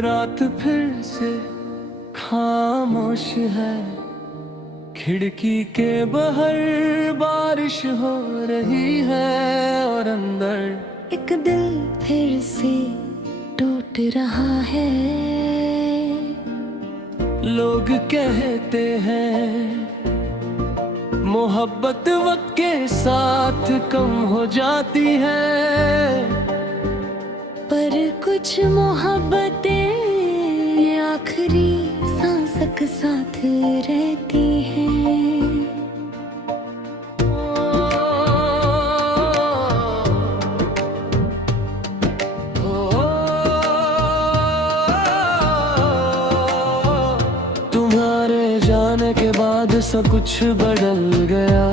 रात फिर से खामोश है, खिड़की के बाहर बारिश हो रही है और अंदर एक दिल फिर से टूट रहा है। लोग कहते हैं मोहब्बत वक्त के साथ कम हो जाती है, पर कुछ मोहब्बतें आखिरी सांस के साथ रहती हैं। तुम्हारे जाने के बाद सब कुछ बदल गया,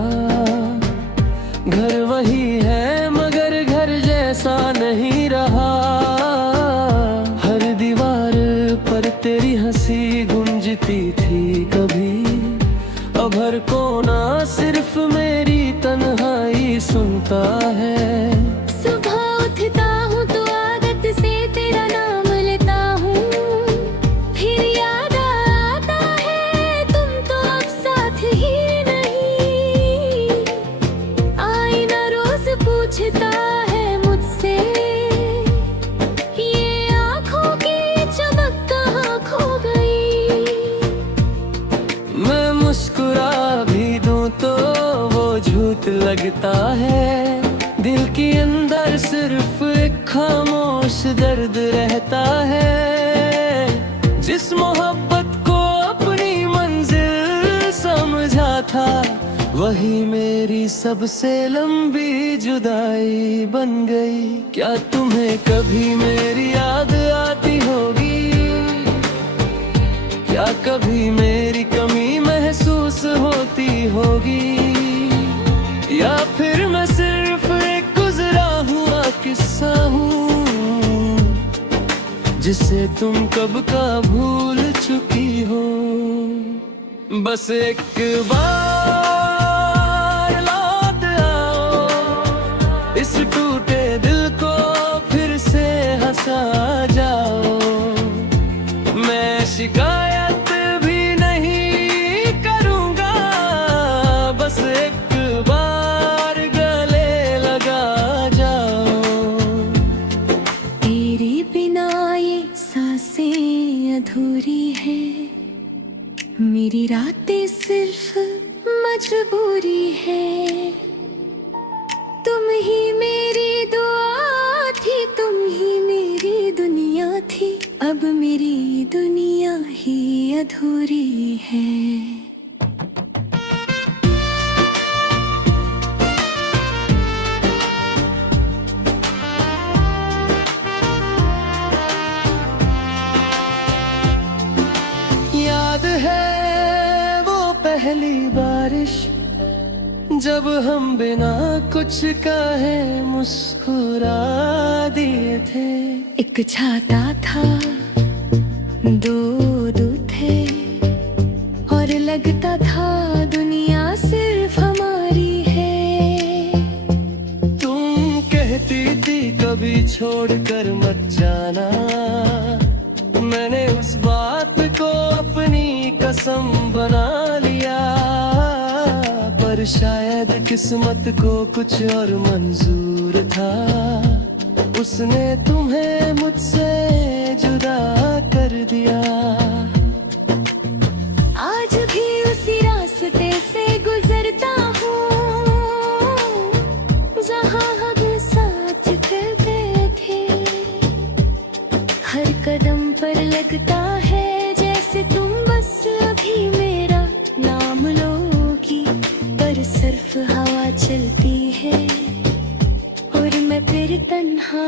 घर वही है मगर घर जैसा नहीं रहा। हर दीवार पर तेरी हंसी गूंजती थी कभी, अब हर कोना सिर्फ मेरी तन्हाई सुनता है। सुबह उठता हूँ तो आदत से तेरा नाम लेता हूँ, फिर याद आता है तुम तो अब साथ ही नहीं। आईना रोज पूछता है मुझसे, ये आँखों की चमक कहाँ खो गई। मैं मुस्कुरा भी दूं तो वो झूठ लगता है, दिल के अंदर सिर्फ एक खामोश दर्द रहता है। जिस मोहब्बत को अपनी मंजिल समझा था, वही मेरी सबसे लंबी जुदाई बन गई। क्या तुम्हें कभी मेरी याद आती होगी? क्या कभी मेरी कमी महसूस होती होगी? या फिर मैं सिर्फ एक गुजरा हुआ किस्सा हूँ, जिसे तुम कब का भूल चुकी हो। बस एक बार लौट आओ, इस टूटे दिल को फिर से हंसा जाओ। मैं शिकायत भी नहीं करूँगा, बस एक बार गले लगा जाओ। तेरे बिना ये सांसें अधूरी है, मेरी रातें सिर्फ मजबूरी है। तुम ही मेरी दुआ थी, तुम ही मेरी दुनिया थी, अब मेरी दुनिया ही अधूरी है। याद है वो पहली बारिश, जब हम बिना कुछ कहे मुस्कुरा दिए थे। एक छाता था, दो थे, और लगता था दुनिया सिर्फ हमारी है। तुम कहती थी कभी छोड़कर मत जाना, मैंने उस बात को अपनी कसम बना लिया। पर शायद किस्मत को कुछ और मंजूर था, उसने तुम्हें मुझसे जुदा कर दिया। आज भी उसी रास्ते से गुजरता हूँ, जहाँ हम साथ करते थे। हर कदम पर लगता है जैसे तुम बस अभी मेरा नाम लोगी, पर सिर्फ हवा चलती है और मैं फिर तन्हा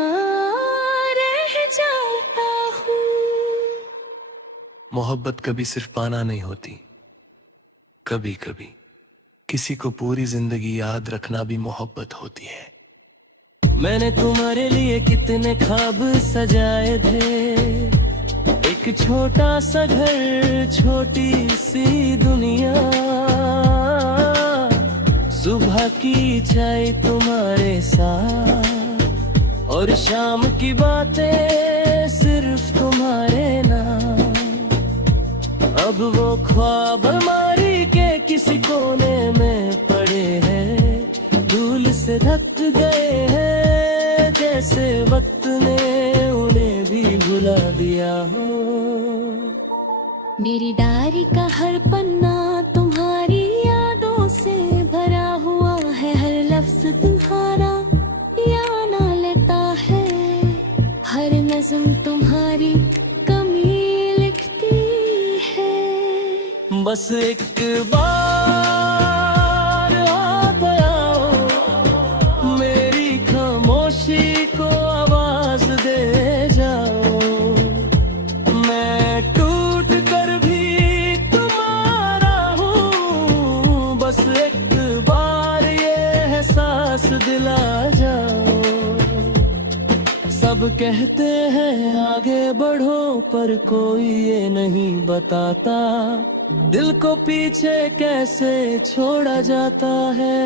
रह जाता हूँ। मोहब्बत कभी सिर्फ पाना नहीं होती, कभी कभी किसी को पूरी जिंदगी याद रखना भी मोहब्बत होती है। मैंने तुम्हारे लिए कितने ख्वाब सजाए थे, एक छोटा सा घर, छोटी सी दुनिया। सुबह की चाय तुम्हारे साथ और शाम की बातें सिर्फ तुम्हारे नाम। अब वो ख्वाब अलमारी के किसी कोने में पड़े हैं, धूल से ढक गए हैं, जैसे वक्त ने उन्हें भी भुला दिया हो। मेरी डायरी का हर पन्ना तुम्हारी यादों से भरा हुआ है, हर लफ्ज तुम्हारा याद ना लेता है, हर नज़्म तुम्हारी कमी लिखती है। बस एक बार हाथ आओ, मेरी खामोशी को आवाज दे जाओ। मैं टूट कर भी तुम्हारा हूँ, बस एक बार ये एहसास दिला जाओ। सब कहते हैं आगे बढ़ो, पर कोई ये नहीं बताता दिल को पीछे कैसे छोड़ा जाता है।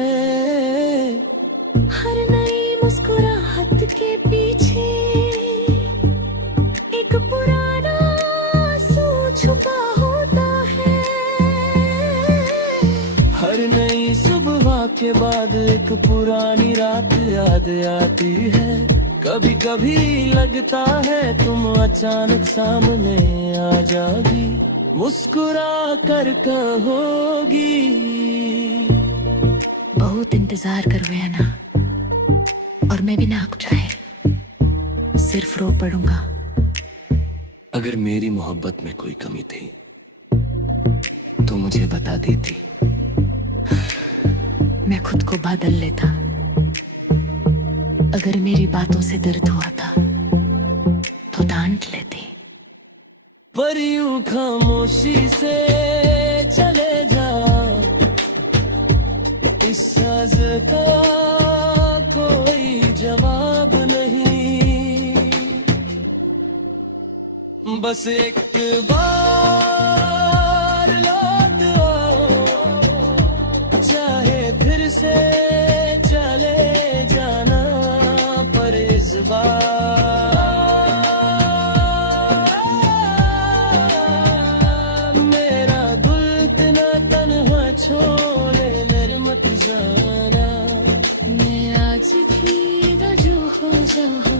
हर नई मुस्कुराहट के पीछे एक पुराना आंसू छुपा होता है। हर नई सुबह के बाद एक पुरानी रात याद आती है। कभी कभी लगता है तुम अचानक सामने आ जाओगी, मुस्कुरा कर कहोगी। बहुत इंतजार कर हुए ना, और मैं बिना कुछ कहे सिर्फ रो पड़ूंगा। अगर मेरी मोहब्बत में कोई कमी थी तो मुझे बता देती, मैं खुद को बदल लेता। अगर मेरी बातों से दर्द हुआ था तो डांट लेती। पर यूं खामोशी से चले जा, इस साज का कोई जवाब नहीं। बस एक बार लौट आओ, चाहे फिर से चले जाना, पर इस बार मेरा दिल इतना तन्हा छोड़े मेरे मत जाना। मैं आज भी जो हो जाऊं